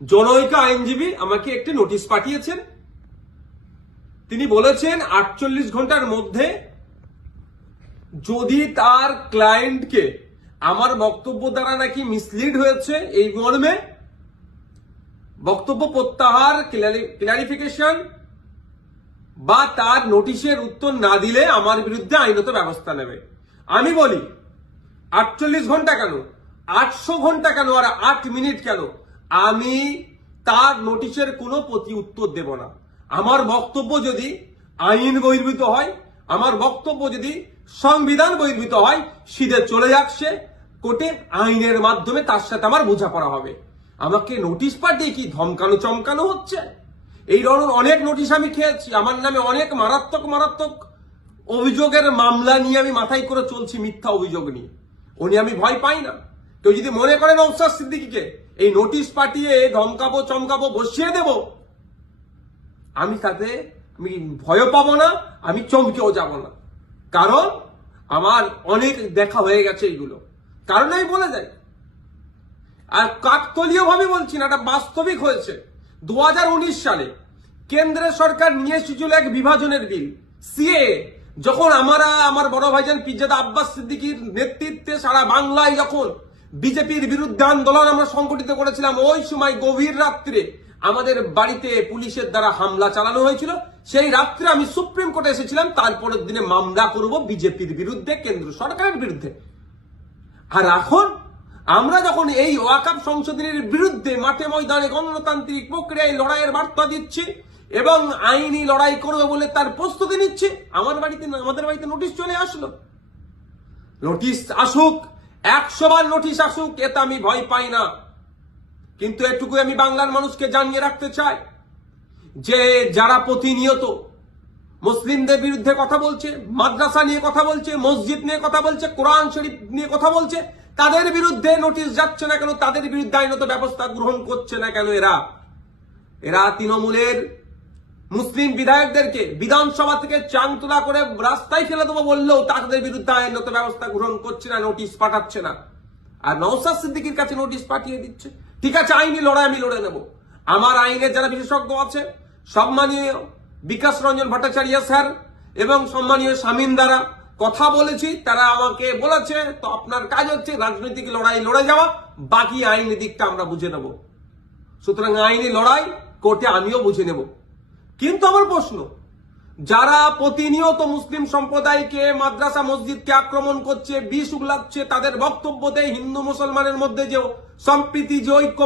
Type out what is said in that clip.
জনৈক আইনজীবী আমাকে একটি নোটিশ পাঠিয়েছেন। তিনি বলেছেন 48 ঘন্টার মধ্যে যদি তার ক্লায়েন্টকে আমার বক্তব্য দ্বারা নাকি মিসলিড হয়েছে এই মর্মে বক্তব্য প্রত্যাহার, ক্লারিফিকেশন বা তার নোটিশের উত্তর না দিলে আমার বিরুদ্ধে আইনত ব্যবস্থা নেবে। আমি বলি 48 ঘন্টা কেন, 800 ঘন্টা কেন, আর 8 মিনিট কেন, আমি তার নোটিশের কোনো প্রতি উত্তর দেব না। আমার বক্তব্য যদি আইন বহির্ভূত হয়, আমার বক্তব্য যদি সংবিধান বহির্ভূত হয়, সিধে চলে যাক সে কোর্টে, আইনের মাধ্যমে তার সাথে আমার বোঝাপড়া হবে। আমাকে নোটিশ পাঠিয়ে কি ধমকানো চমকানো হচ্ছে? এই ধরনের অনেক নোটিশ আমি খেয়েছি। আমার নামে অনেক মারাত্মক অভিযোগের মামলা নিয়ে আমি মাথায় করে চলছি, মিথ্যা অভিযোগ নিয়ে। উনি আমি ভয় পাই না। কেউ যদি মনে করেন নওশাদ সিদ্দিকীকে এই নোটিশ পাঠিয়ে ধমকাবো চমকাবো বসিয়ে দেব, আমি তাতে আমি ভয় পাবো না, আমি চমকেও যাব না। কারণ আমার অনেক দেখা হয়ে গেছে এইগুলো। কারণ আমি বলে যাই, আর কাকতলীয় ভাবে বলছি না, এটা বাস্তবিক হয়েছে। 2019 সালে কেন্দ্রের সরকার নিয়ে এসেছিল এক বিভাজনের বিল, সিএ। যখন আমার বড় ভাইজান পিরজাদা আব্বাস সিদ্দিকীর নেতৃত্বে সারা বাংলায় যখন বিজেপির বিরুদ্ধে আন্দোলন আমরা সংগঠিত করেছিলাম, ওই সময় গভীর রাত্রে আমাদের বাড়িতে পুলিশের দ্বারা হামলা চালানো হয়েছিল। সেই রাত্রে আমি সুপ্রিম কোর্টে এসেছিলাম, তারপরের দিনে মামলা করব বিজেপির বিরুদ্ধে, কেন্দ্র সরকারের বিরুদ্ধে। আর এখন আমরা যখন এই ওয়াকফ সংশোধনের বিরুদ্ধে মাঠে ময়দানে গণতান্ত্রিক প্রক্রিয়ায় লড়াইয়ের বার্তা দিচ্ছি এবং আইনি লড়াই করবে বলে তার প্রস্তুতি নিচ্ছি, আমাদের বাড়িতে নোটিশ চলে আসলো। নোটিশ আসুক, 100 বার নোটিশ আসুক, এতে আমি ভয় পাই না। কিন্তু এটুকু আমি বাংলার মানুষকে জানিয়ে রাখতে চাই যে যারা প্রতিনিয়ত মুসলিমদের বিরুদ্ধে কথা বলছে, মাদ্রাসা নিয়ে কথা বলছে, মসজিদ নিয়ে কথা বলছে, কোরআন শরীফ নিয়ে কথা বলছে, তাদের বিরুদ্ধে নোটিশ যাচ্ছে না কেন, তাদের বিরুদ্ধে আইনত ব্যবস্থা গ্রহণ করছে না কেন? এরা তৃণমূলের মুসলিম বিধায়কদেরকে বিধানসভা থেকে চাংতলা করে রাস্তায় ফেলে দেবো বললেও তাদের বিরুদ্ধে আইনত ব্যবস্থা গ্রহণ করছে না, নোটিশ পাঠাচ্ছে না। আর নওশাদ সিদ্দিকীর কাছে নোটিশ পাঠিয়ে দিচ্ছে। ঠিক আছে, আইনি লড়াই আমি লড়ে নেব। আমার আইনের যারা বিশেষজ্ঞ আছে, সম্মানীয় বিকাশ রঞ্জন ভট্টাচার্য স্যার এবং সম্মানীয় শামীম দ্বারা কথা বলেছি, তারা আমাকে বলেছে তো আপনার কাজ হচ্ছে রাজনৈতিক লড়াই লড়ে যাওয়া, বাকি আইনি দিকটা আমরা বুঝে নেব। সুতরাং আইনি লড়াই কোর্টে আমিও বুঝে নেব। কিন্তু আমার প্রশ্ন, যারা প্রতিনিয়ত মুসলিম সম্প্রদায়কে, মাদ্রাসা মসজিদকে আক্রমণ করছে, বিষ উগলাচ্ছে, তাদের বক্তব্য দেয় হিন্দু মুসলমানের মধ্যে যে সম্প্রীতি, যে ঐক্য